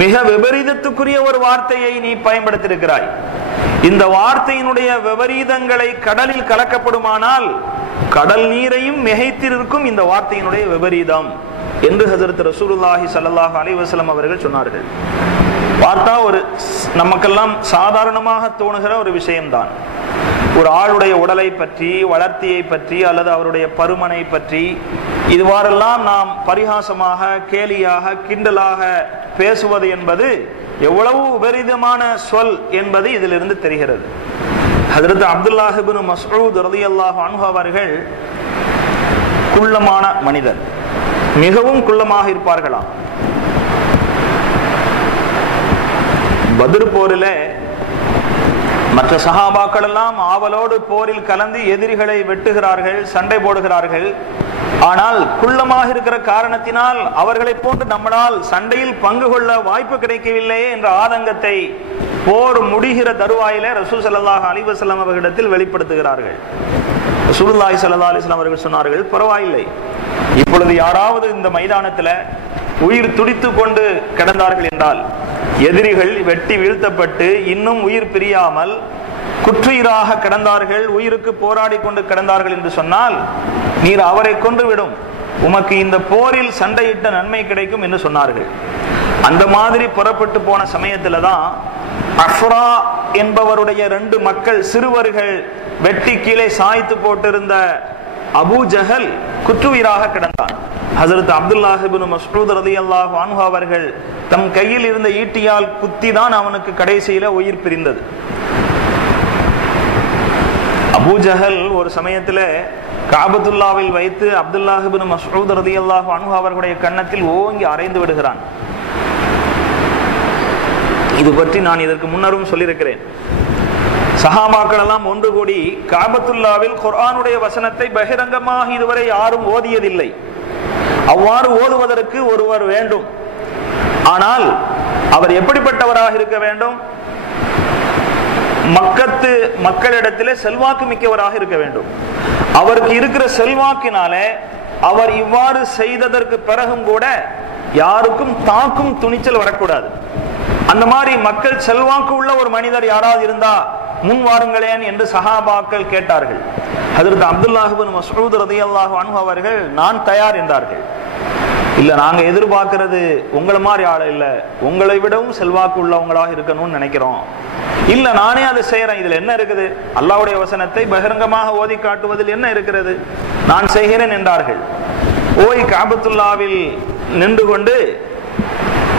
மிக விபரீதத்துக்குரிய ஒரு வார்த்தையை நீ பயன்படுத்தியிருக்கிறாய். இந்த வார்த்தையினுடைய விபரீதங்களை கடலில் கலக்கப்படுமானால் கடல் நீரையும் மிகைத்திருக்கும் இந்த வார்த்தையினுடைய விபரீதம் என்று ஹஜ்ரத் ரசூலுல்லாஹி ஸல்லல்லாஹு அலைஹி வஸல்லம் அவர்கள் சொன்னார்கள். பார்த்தா ஒரு நமக்கெல்லாம் சாதாரணமாக தோணுகிற ஒரு விஷயம்தான். ஒரு ஆளுடைய உடலை பற்றி, வளர்த்தியை பற்றி, அல்லது அவருடைய பருமனை பற்றி இதுவாறெல்லாம் நாம் பரிகாசமாக, கேலியாக, கிண்டலாக பேசுவது என்பது எவ்வளவு விபரீதமான சொல் என்பது இதிலிருந்து தெரிகிறது. ஹஜ்ரத் அப்துல்லாஹ் இப்னு மஸ்ஊத் ரலியல்லாஹு அன்ஹு அவர்கள் குள்ளமான மனிதர், மிகவும் குள்ளமாக இருப்பார்களாம். பத்ர் போரிலே மற்ற சஹாபாக்கள் எல்லாம் ஆவலோடு போரில் கலந்து எதிரிகளை வெட்டுகிறார்கள், சண்டை போடுகிறார்கள். ஆனால் குள்ளமாக இருக்கிற காரணத்தினால் அவர்களை போன்று நம்மளால் சண்டையில் பங்கு கொள்ள வாய்ப்பு கிடைக்கவில்லையே என்ற ஆதங்கத்தை போர் முடிகிற தருவாயிலே ரசூல் ஸல்லல்லாஹு அலைஹி வஸல்லம் அவர்களிடத்தில் வெளிப்படுத்துகிறார்கள். ரசூலுல்லாஹி ஸல்லல்லாஹு அலைஹி வஸல்லம் அவர்கள் சொன்னார்கள், பரவாயில்லை, இப்பொழுது யாராவது இந்த மைதானத்தில் உயிர் துடித்து கொண்டு கிடந்தார்கள் என்றால், எதிரிகள் வெட்டி வீழ்த்தப்பட்டு இன்னும் உயிர் பிரியாமல் குற்றுயிராக கிடந்தார்கள், உயிருக்கு போராடி கொண்டு கிடந்தார்கள் என்று சொன்னால், நீர் அவரை கொன்றுவிடும், உமக்கு இந்த போரில் சண்டையிட்ட நன்மை கிடைக்கும் என்று சொன்னார்கள். அந்த மாதிரி புறப்பட்டு போன சமயத்துல தான் அஃப்ரா என்பவருடைய 2 மக்கள் சிறுவர்கள் வெட்டி கீழே சாய்த்து போட்டிருந்த அபூ ஜஹல் குற்றுயிராக கிடந்தான். ஹஜ்ரத் அப்துல்லாஹ் இப்னு மஸ்ஊத் ரலியல்லாஹு அன்ஹு அவர்கள் தம் கையில் இருந்த ஈட்டியால் குத்திதான் அவனுக்கு கடைசியில உயிர் பிரிந்தது. அபூ ஜஹல் ஒரு சமயத்துல காபத்துல்லாவில் வைத்து அப்துல்லாஹ் இப்னு மஸ்ஊத் ரலியல்லாஹு அன்ஹு அவர்களுடைய கன்னத்தில் ஓங்கி அறைந்து விடுகிறான். இது பற்றி நான் இதற்கு முன்னரும் சொல்லியிருக்கிறேன். சஹாபாக்கள் எல்லாம் ஒன்று கூடி காபத்துல்லாவில் குர்ஆனுடைய வசனத்தை பகிரங்கமாக இதுவரை யாரும் ஓதியதில்லை. அவ்வாறு ஓதுவதற்கு ஒருவர் வேண்டும். ஆனால் அவர் எப்படிப்பட்டவராக இருக்க வேண்டும்? மக்கத்து மக்களிடத்திலே செல்வாக்கு மிக்கவராக இருக்க வேண்டும். அவருக்கு இருக்கிற செல்வாக்கினாலே அவர் இவ்வாறு செய்ததற்கு பிறகும் கூட யாருக்கும் தாக்கும் துணிச்சல் வரக்கூடாது. அந்த மாதிரி மக்கள் செல்வாக்கு உள்ள ஒரு மனிதர் யாராவது இருந்தா முன் வாருங்களேன் என்று சஹாபாக்கள் கேட்டார்கள். ஹஜ்ரத் அப்துல்லாஹ் இப்னு மஸ்ஊத் ரலியல்லாஹு அன்ஹு அவர்கள் நான் தயார் என்றார்கள். இல்ல, நாங்க எதிர்பார்க்கிறது உங்களை மாதிரி ஆள இல்ல, உங்களை விடவும் செல்வாக்கு உள்ளவங்களாக இருக்கணும்னு நினைக்கிறோம். இல்ல, நானே அதை செய்யறேன். இதுல என்ன இருக்குது? அல்லாஹ்வுடைய வசனத்தை பகிரங்கமாக ஓதி காட்டுவதில் என்ன இருக்கிறது? நான் செய்கிறேன் என்றார்கள். ஓய் காபத்துல்லாவில் நின்று கொண்டு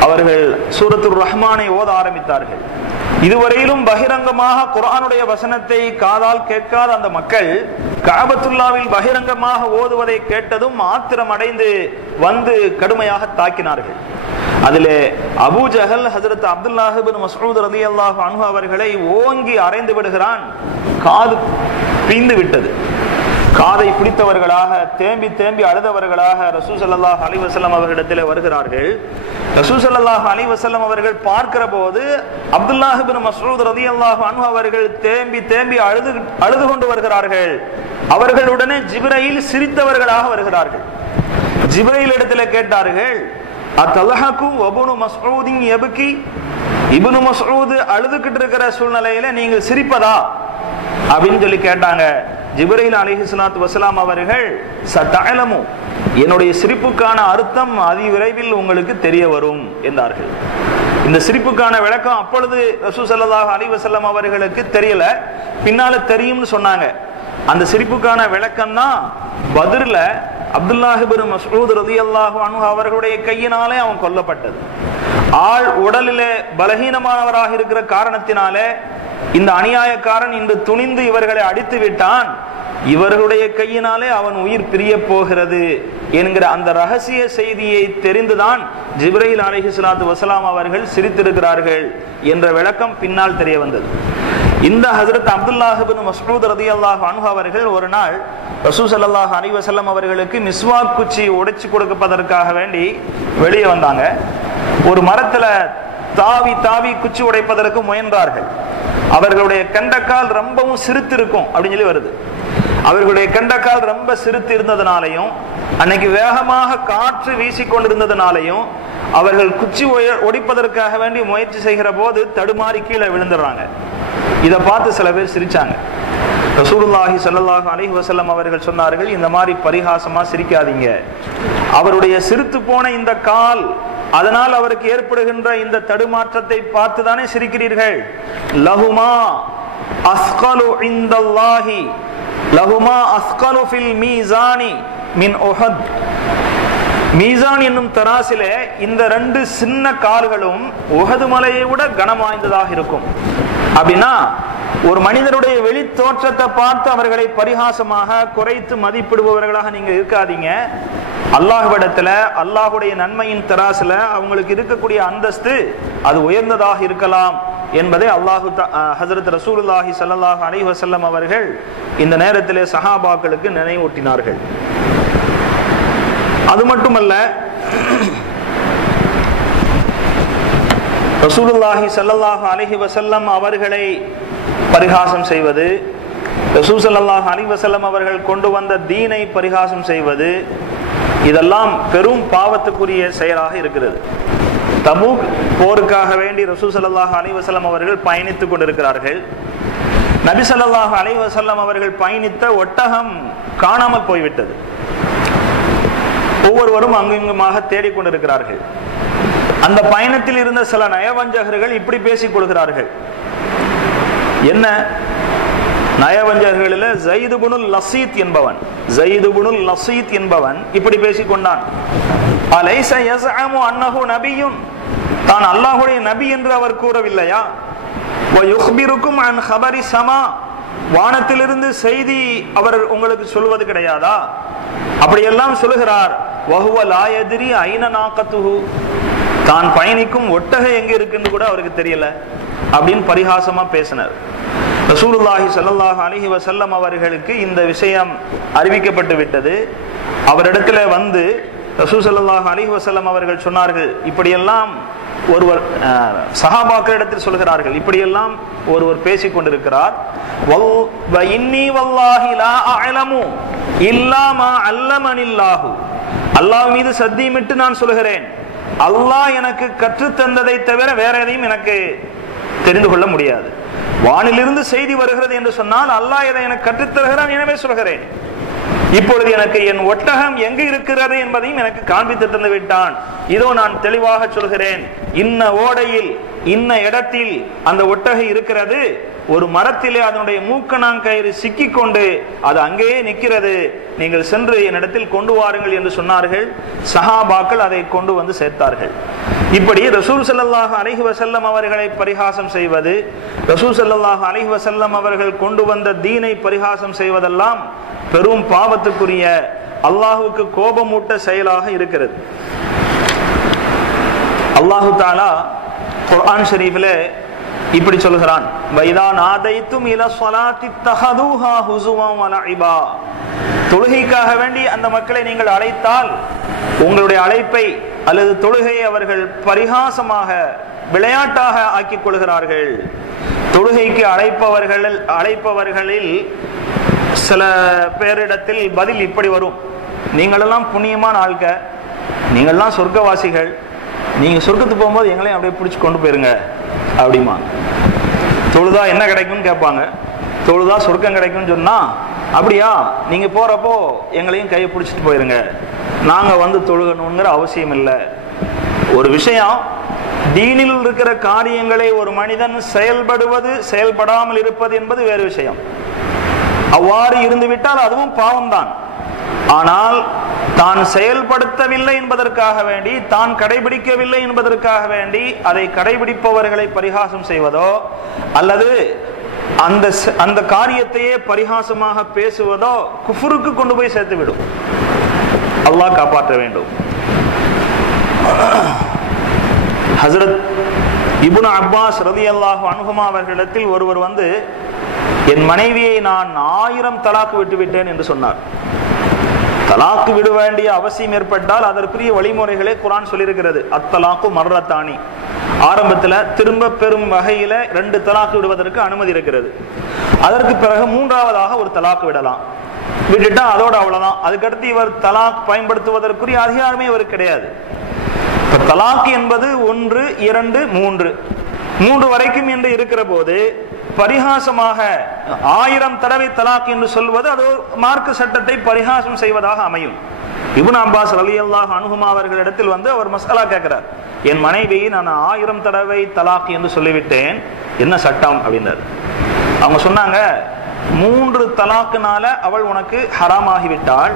அவர்கள் சூரத்துர் ரஹ்மானை ஓத ஆரம்பித்தார்கள். இதுவரையிலும் பகிரங்கமாக குர்ஆனுடைய வசனத்தை காதால் கேட்காத அந்த மக்கள் காபத்துல்லாவில் பகிரங்கமாக ஓதுவதை கேட்டதும் ஆத்திரம் அடைந்து வந்து கடுமையாக தாக்கினார்கள். அதிலே அபூ ஜஹல் ஹஜ்ரத் அப்துல்லாஹ் இப்னு மஸ்ஊத் ரலியல்லாஹு அன்ஹு அவர்களை ஓங்கி அறைந்து விடுகிறான். காது பீந்து விட்டது. காதை பிடித்தவர்களாக தேம்பி தேம்பி அழுதவர்களாக ரசூல் ஸல்லல்லாஹு அலைஹி வஸல்லம் அவர்களிடத்திலே வருகிறார்கள். ரசூல் ஸல்லல்லாஹு அலைஹி வஸல்லம் அவர்கள் பார்க்கிற போது அப்துல்லாஹ் இப்னு மஸ்ஊத் ரலியல்லாஹு அன்ஹு அவர்கள் தேம்பி தேம்பி அழுது கொண்டு வருகிறார்கள். அவர்களுடனே ஜிப்ரீல் சிரித்தவர்களாக வருகிறார்கள். ஜிப்ரீல் இடத்திலே கேட்டார்கள், அத்தலஹகு வபுனு மஸ்ஊதின் யப்கி, இப்னு மஸ்ஊத் அழுதுகிட்டு இருக்கிற சூழ்நிலையில நீங்கள் சிரிப்பதா அப்படின்னு சொல்லி கேட்டாங்க. ஜிப்ரீல் அலைஹிஸ்ஸலாத்து வஸலாம் அவர்கள் சதஅலமு, என்னுடைய சிரிப்புக்கான அர்த்தம் அதி விரைவில் உங்களுக்கு தெரிய வரும் என்றார்கள். இந்த சிரிப்புக்கான விளக்கம் அப்பொழுது ரசூல் ஸல்லல்லாஹு அலைஹி வஸல்லம் அவர்களுக்கு தெரியல, பின்னால தெரியும்னு சொன்னாங்க. அந்த சிரிப்புக்கான விளக்கம் தான் பத்ர்ல அப்துல்லாஹ் இப்னு மஸ்ஊத் ரலியல்லாஹு அன்ஹு அவர்களுடைய கையினாலே அவன் கொல்லப்பட்டது. ஆள் உடலிலே பலகீனமானவராக இருக்கிற காரணத்தினாலே இந்த அநியாயக்காரன் இன்று துணிந்து இவர்களை அடித்து விட்டான், இவர்களுடைய கையினாலே அவன் உயிர் பிரிய போகிறது என்கிற அந்த ரகசிய செய்தியை தெரிந்துதான் ஜிப்ரீல் அலைஹிஸ்ஸலாத்து வஸலாம் அவர்கள் சிரித்திருக்கிறார்கள் என்ற விளக்கம் பின்னால் தெரிய வந்தது. இந்த ஹஜ்ரத் அப்துல்லாஹ் இப்னு மஸ்ஊத் ரலியல்லாஹு அன்ஹு அவர்கள் ஒரு நாள் ரசூல் ஸல்லல்லாஹு அலைஹி வஸல்லம் அவர்களுக்கு மிஸ்வாக் குச்சி உடைச்சு கொடுப்பதற்காக வேண்டி வெளியே வந்தாங்க. ஒரு மரத்துல தாவி தாவி குச்சி உடைப்பதற்கு முயன்றார்கள். அவர்களுடைய கண்டக்கால் ரொம்பவும் சிறுத்து இருக்கும் அப்படின்னு சொல்லி வருது. அவர்களுடைய கண்டக்கால் ரொம்ப சிறுத்து இருந்ததுனாலையும் அன்னைக்கு வேகமாக காற்று வீசிக்கொண்டிருந்ததுனாலையும் அவர்கள் குச்சி ஒடிப்பதற்காக வேண்டி முயற்சி செய்கிற போது தடுமாறி கீழே விழுந்துடுறாங்க. இதை பார்த்து சில பேர் சிரிச்சாங்க. ரசூலுல்லாஹி ஸல்லல்லாஹு அலைஹி வஸல்லம் அவர்கள் சொன்னார்கள், இந்த மாதிரி பரிகாசமா சிரிக்காதீங்க. அவருடைய சிறுத்து போன இந்த கால், அதனால் அவருக்கு ஏற்படுகின்ற இந்த தடுமாற்றத்தை பார்த்து தானே சிரிக்கிறீர்கள். லஹுமா அஸ்கலு இன்தல்லாஹி லஹுமா அஸ்கலு ஃபில் மீசானி மின் உஹத். மீசான் என்னும் தராசிலே இந்த ரெண்டு சின்ன கால்களும் உஹது மலையை விட கனம் வாய்ந்ததாக இருக்கும். அப்படின்னா ஒரு மனிதருடைய வெளி தோற்றத்தை பார்த்து அவர்களை பரிகாசமாக குறைத்து மதிப்பிடுபவர்களாக நீங்க இருக்காதீங்க. அல்லாஹ்விடத்துல அல்லாஹுடைய நன்மையின் தராசுல அவங்களுக்கு இருக்கக்கூடிய அந்தஸ்து அது உயர்ந்ததாக இருக்கலாம் என்பதை ஹஜ்ரத் ரசூலுல்லாஹி ஸல்லல்லாஹு அலைஹி வஸல்லம் அவர்கள் இந்த நேரத்திலே சஹாபாக்களுக்கு நினைவூட்டினார்கள். அது மட்டுமல்ல, ரசூலுல்லாஹி ஸல்லல்லாஹு அலைஹி வஸல்லம் அவர்களை பரிகாசம் செய்வது, ரசூல் ஸல்லல்லாஹு அலைஹி வஸல்லம் அவர்கள் கொண்டு வந்த தீனை பரிகாசம் செய்வது, இதெல்லாம் பெரும் பாவத்துக்குரிய செயலாக இருக்கிறது. தபூக் போருக்காக வேண்டி ரசூல் ஸல்லல்லாஹு அலைஹி வஸல்லம் அவர்கள் பயணித்துக் கொண்டிருக்கிறார்கள். நபி ஸல்லல்லாஹு அலைஹி வஸல்லம் அவர்கள் பயணித்த ஒட்டகம் காணாமல் போய்விட்டது. ஒவ்வொருவரும் அங்குமாக தேடிக்கொண்டிருக்கிறார்கள். அந்த பயணத்தில் இருந்த சில நயவஞ்சகர்கள் இப்படி பேசிக் கொள்கிறார்கள். என்ன நயவஞ்சகர்களில் ஸைத் இப்னுல் லஸீத் என்பவன் இப்படி பேசிக் கொண்டான். அலைஸ யஸ்அமு அன்னஹு நபியுன், தான் அல்லாஹ்வுடைய நபி என்று அவர் கூறவில்லையா? வ யுக்பிருக்கும் அன் ஹபரி ஸமா, வானத்திலிருந்து செய்தி அவர் உங்களுக்கு சொல்வது கிடையாதா? அப்படியெல்லாம் சொல்லுகிறார். வஹுவ லா யத்ரி ஐன நாகத்துஹு, தான் பயணிக்கும் ஒட்டகை எங்க இருக்குன்னு கூட அவருக்கு தெரியல அப்படின்னு பரிகாசமா பேசினார். ரசூலுல்லாஹி ஸல்லல்லாஹு அலைஹி வஸல்லம் அவர்களுக்கு இந்த விஷயம் அறிவிக்கப்பட்டு விட்டது. அவரிடத்துல வந்து ரசூல் ஸல்லல்லாஹு அலைஹி வஸல்லம் அவர்கள் சொன்னார்கள், இப்படியெல்லாம் ஒருவர் சஹாபாக்களிடத்தில் சொல்கிறார்கள், இப்படியெல்லாம் ஒருவர் பேசிக் கொண்டிருக்கிறார். அல்லாஹ் மீது சத்தியமிட்டு நான் சொல்கிறேன், அல்லாஹ் எனக்கு கற்றுத்தந்ததை தவிர வேற எதையும் எனக்கு தெரிந்து கொள்ள முடியாது. வானிலிருந்து செய்தி வருகிறது என்று சொன்னால் அல்லாஹ் இதை எனக்கு கற்றுத்தருகிறான், எனவே சொல்கிறேன். இப்பொழுது எனக்கு என் ஒட்டகம் எங்கு இருக்கிறது என்பதையும் எனக்கு காண்பித்து தந்து விட்டான். இதோ நான் தெளிவாக சொல்கிறேன், இன்ன ஓடையில் இன்ன இடத்தில் அந்த ஒட்டகை இருக்கிறது, ஒரு மரத்திலே அதனுடைய மூக்கணாங்கயிறு சிக்கிக் கொண்டு அது அங்கேயே நிற்கிறது, நீங்கள் சென்று என்னிடத்தில் கொண்டு வாருங்கள் என்று சொன்னார்கள். சஹாபாக்கள் அதை கொண்டு வந்து சேர்த்தார்கள். இப்படி ரசூல் ஸல்லல்லாஹு அலைஹி வஸல்லம் அவர்களை பரிகாசம் செய்வது, ரசூல் ஸல்லல்லாஹு அலைஹி வஸல்லம் அவர்கள் கொண்டு வந்த தீனை பரிகாசம் செய்வதெல்லாம் பெரும் பாவத்துக்குரிய, அல்லாஹுக்கு கோபமூட்ட செயலாக இருக்கிறது. அல்லாஹு தஆலா குர்ஆன் ஷரீஃபிலே இப்படி சொல்கிறான், வைதா நாதைத்தும் இலா ஸலாத்தி தஹதுஹா ஹுஸுவன் வ லஇபா. தொழுகைக்காக வேண்டி அந்த மக்களை நீங்கள் அழைத்தால் உங்களுடைய அழைப்பை அல்லது தொழுகையை அவர்கள் பரிகாசமாக விளையாட்டாக ஆக்கிக் கொள்கிறார்கள். தொழுகைக்கு அழைப்பவர்களில் சில பேரிடத்தில் பதில் இப்படி வரும், நீங்களெல்லாம் புண்ணியமான ஆள்க, நீங்கள்லாம் சொர்க்கவாசிகள், நீங்க சொர்க்கத்துக்கு போகும்போது எங்களையும் அப்படியே பிடிச்சி கொண்டு போயிருங்க அப்படிமா. தொழுதா என்ன கிடைக்கும்னு கேட்பாங்க. தொழுதா சொர்க்கம் கிடைக்கும்னு சொன்னா, அப்படியா நீங்க போறப்போ எங்களையும் கையை பிடிச்சிட்டு போயிருங்க, நாங்க வந்து தொழுகணுங்கிற அவசியம் இல்லை. ஒரு விஷயம், தீனில் இருக்கிற காரியங்களை ஒரு மனிதன் செயல்படுவது செயல்படாமல் இருப்பது என்பது வேறு விஷயம். அவ்வாறு இருந்துவிட்டால் அதுவும் பாவம்தான். ஆனால் தான் செயல்படுத்தவில்லை என்பதற்காக வேண்டி, தான் கடைபிடிக்கவில்லை என்பதற்காக வேண்டி அதை கடைபிடிப்பவர்களை பரிகாசம் செய்வதோ அல்லது அந்த காரியத்தையே பரிகாசமாக பேசுவதோ குஃப்ருக்கு கொண்டு போய் சேர்த்துவிடும். அல்லாஹ் காப்பாற்ற வேண்டும். ஹஜ்ரத் இப்னு அப்பாஸ் ரலியல்லாஹு அன்ஹுமா அவர்களிடத்தில் ஒருவர் வந்து, என் மனைவியை நான் 1000 தலாக்கு விட்டுவிட்டேன் என்று சொன்னார். தலாக்கு விட வேண்டிய அவசியம் ஏற்பட்டால் அதற்குரிய வழிமுறைகளே குர்ஆன் சொல்லியிருக்கிறது. அத்தலாக்கு மர்ரத்தானி, ஆரம்பத்தில் திரும்ப பெறும் வகையில 2 தலாக்கு விடுவதற்கு அனுமதி இருக்கிறது. அதற்கு பிறகு 3ஆவதாக ஒரு தலாக்கு விடலாம். விட்டுட்டா அதோட அவ்வளவுதான். அதுக்கடுத்து இவர் தலாக் பயன்படுத்துவதற்குரிய அதிகாரமே இவருக்கு கிடையாது. இப்ப தலாக் என்பது 1, 2, 3 வரைக்கும் என்று இருக்கிற போது பரிகாசமாக 1000 தடவை தலாக் என்று சொல்வது அது மார்க்க சட்டத்தை பரிகாசம் செய்வதாக அமையும். இப்னு அப்பாஸ் ரலியல்லாஹு அன்ஹுமா அவர்களிடத்தில் வந்து அவர் மஸ்அலா கேட்கிறார், என் மனைவியை நான் 1000 தடவை தலாக் என்று சொல்லிவிட்டேன், என்ன சட்டம் அப்படின்னாரு. அவங்க சொன்னாங்க, 3 தலாக்குனால அவள் உனக்கு ஹராமாகிவிட்டாள்,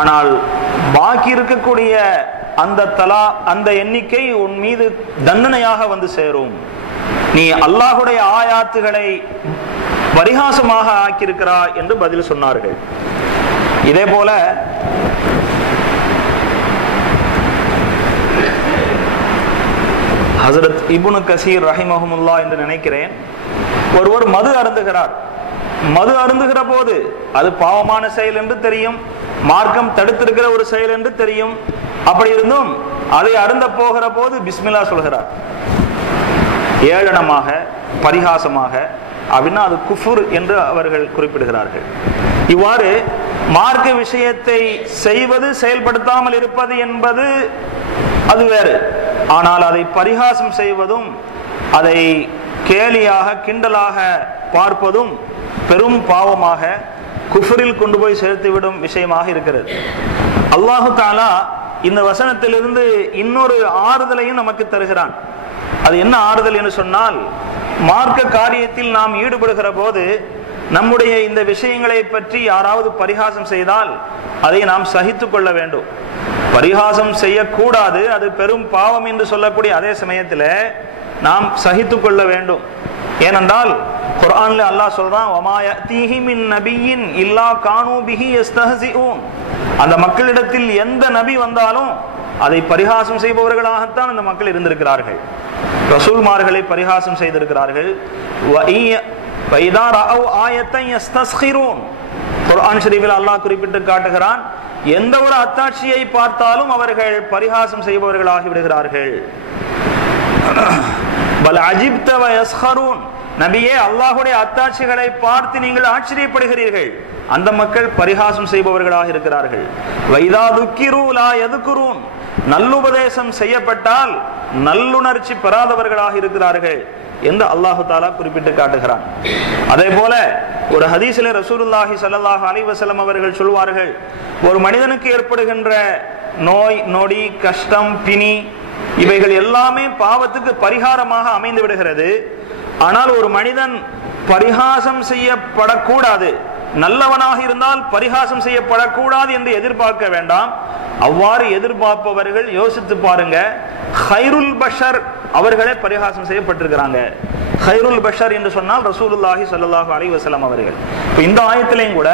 ஆனால் பாக்கி இருக்கக்கூடிய அந்த எண்ணிக்கை உன் மீது தண்டனையாக வந்து சேரும். நீ அல்லாஹுடைய ஆயாத்துகளை பரிகாசமாக ஆக்கியிருக்கிறாய் என்று பதில் சொன்னார்கள். இதே போல ஹஜ்ரத் இப்னு கசீர் ரஹிமஹுமுல்லா என்று நினைக்கிறேன், ஒருவர் மது அருந்துகிறார். மது அருந்துகிற போது அது பாவமான செயல் என்று தெரியும், மார்க்கம் தடுத்திருக்கிற ஒரு செயல் என்று தெரியும். அப்படி இருந்தும் அதை அருந்த போகிற போது பிஸ்மில்லா சொல்கிறார், ஏளனமாக பரிகாசமாக, அப்படின்னா அது குஃபுர் என்று அவர்கள் குறிப்பிடுகிறார்கள். இவ்வாறு மார்க்க விஷயத்தை செய்வது செயல்படுத்தாமல் இருப்பது என்பது அது வேறு. ஆனால் அதை பரிகாசம் செய்வதும் அதை கேலியாக கிண்டலாக பார்ப்பதும் பெரும் பாவமாக குஃபரில் கொண்டு போய் சேர்த்துவிடும் விஷயமாக இருக்கிறது. அல்லாஹு தஆலா இந்த வசனத்திலிருந்து இன்னொரு ஆறுதலையும் நமக்கு தருகிறான். அது என்ன ஆறுதல் என்று சொன்னால், மார்க்க காரியத்தில் நாம் ஈடுபடுகிற போது நம்முடைய இந்த விஷயங்களை பற்றி யாராவது பரிகாசம் செய்தால் அதை நாம் சகித்துக் கொள்ள வேண்டும். பரிகாசம் செய்யக்கூடாது, அது பெரும் பாவம் என்று சொல்லக்கூடிய அதே சமயத்தில் நாம் சகித்துக் கொள்ள வேண்டும். ஏனென்றால் குர்ஆன்ல அல்லாஹ் சொல்றான், வமா யஅதீஹி மின் நபிய்யின் இல்லா கானூ பிஹி யஸ்தஹ்சிஊன். அந்த மக்களிடத்தில் எந்த நபி வந்தாலும் அதை பரிகாசம் செய்பவர்களாகத்தான் அந்த மக்கள் இருந்திருக்கிறார்கள். ரசூல்மார்களை பரிகாசம் செய்திருக்கிறார்கள். குர்ஆன் ஷரீஃபில் அல்லாஹ் குறிப்பிட்டு காட்டுகிறான், எந்த ஒரு அத்தாட்சியை பார்த்தாலும் அவர்கள் பரிகாசம் செய்பவர்களாகி விடுகிறார்கள். பல் அஜிப்த வ யஸ்ஹரூன், நபியே அல்லாஹ்வுடைய அத்தாட்சிகளை பார்த்து நீங்கள் ஆச்சரியப்படுகிறீர்கள். அந்த மக்கள் பரிகாசம் செய்பவர்களாக இருக்கிறார்கள். வைதா துக்கிரு லா யதுகுரூன், நல்லுபதேசம் செய்யப்பட்டால் நல்லுணர்ச்சி பெறாதவர்களாக இருக்கிறார்கள் என்று அல்லாஹு தாலா குறிப்பிட்டு காட்டுகிறான். அதே போல ஒரு ஹதீஸிலே ரசூலுல்லாஹி ஸல்லல்லாஹு அலைஹி வஸல்லம் அவர்கள் சொல்வார்கள், ஒரு மனிதனுக்கு ஏற்படுகின்ற நோய் நொடி கஷ்டம் பிணி இவைகள் எல்லாமே பாவத்துக்கு பரிகாரமாக அமைந்து விடுகிறது. ஆனால் ஒரு மனிதன் பரிகாசம் செய்யப்படக்கூடாது, நல்லவனாக இருந்தால் பரிகாசம் செய்யப்படக்கூடாது என்று எதிர்பார்க்க வேண்டாம். அவ்வாறு எதிர்பார்ப்பவர்கள் யோசித்து பாருங்க, ஹைருல் பஷர் அவர்களே பரிகாசம் செய்யப்பட்டிருக்கிறாங்க. ஹைருல் பஷர் என்று சொன்னால் ரசூலுல்லாஹி ஸல்லல்லாஹு அலைஹி வஸல்லம் அவர்கள். இந்த ஆயத்திலையும் கூட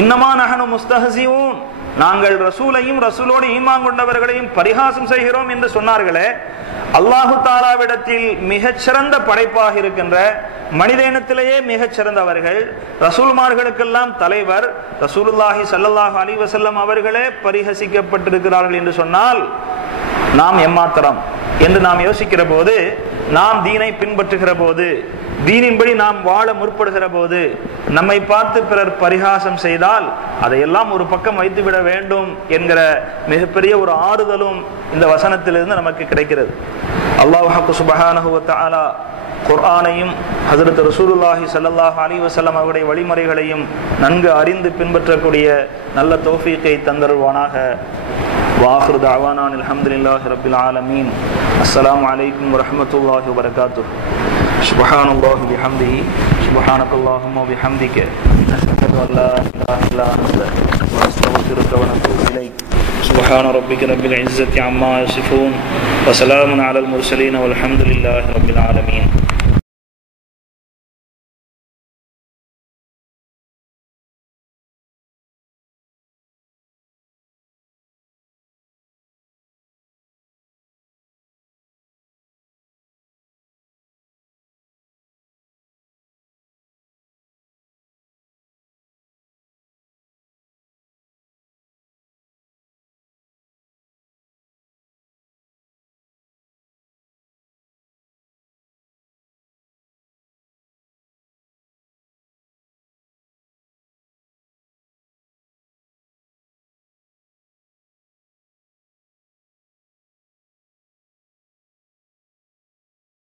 இன்னமா நஹனு முஸ்தஹ்சிஊன், நாங்கள் ரசூலையும் ரசூலோடு ஈமான் கொண்டவர்களையும் பரிகாசம் செய்கிறோம் என்று சொன்னார்களே, அல்லாஹு தாலாவிடத்தில் மிகச்சிறந்த படைப்பாக இருக்கின்ற மனித இனத்திலேயே மிகச்சிறந்தவர்கள், ரசூல்மார்களுக்கெல்லாம் தலைவர் ரசூலுல்லாஹி ஸல்லல்லாஹு அலைஹி வஸல்லம் அவர்களே பரிஹசிக்கப்பட்டிருக்கிறார்கள் என்று சொன்னால் நாம் எம்மாத்திரம் என்று நாம் யோசிக்கிற போது, நாம் தீனை பின்பற்றுகிற போது, தீனின்படி நாம் வாழ முற்படுகிற போது நம்மை பார்த்து பிறர் பரிகாசம் செய்தால் அதையெல்லாம் ஒரு பக்கம் வைத்துவிட வேண்டும் என்கிற மிகப்பெரிய ஒரு ஆறுதலும் இந்த வசனத்திலிருந்து நமக்கு கிடைக்கிறது. அல்லாஹ் சுப்ஹானஹு வ தஆலா குர்ஆனையும் ஹஜ்ரத் ரசூலுல்லாஹி ஸல்லல்லாஹு அலைஹி வஸல்லம் அவருடைய வழிமுறைகளையும் நன்கு அறிந்து பின்பற்றக்கூடிய நல்ல தௌஃபீக்கை தந்தருள்வானாக. வாஹிரு தஅவானா அல்ஹம்துலில்லாஹி ரப்பில் ஆலமீன். அஸ்ஸலாமு அலைக்கும் வரஹ்மத்துல்லாஹி வபரகாத்துஹு. சுப்ஹானல்லாஹி பிஹம்திஹி சுப்ஹானக்கல்லாஹும்ம வபிஹம்திக நஷ்ஹது அன் லா இலாஹா இல்லா அன்த வனஸ்தக்ஃபிருக வனதூபு இலைக். சுப்ஹான ரப்பிக ரப்பில் இஸ்ஸத்தி அம்மா யசிஃபூன் வ ஸலாமுன் அலல் முர்ஸலீன் வல்ஹம்துலில்லாஹி ரப்பில் ஆலமீன்.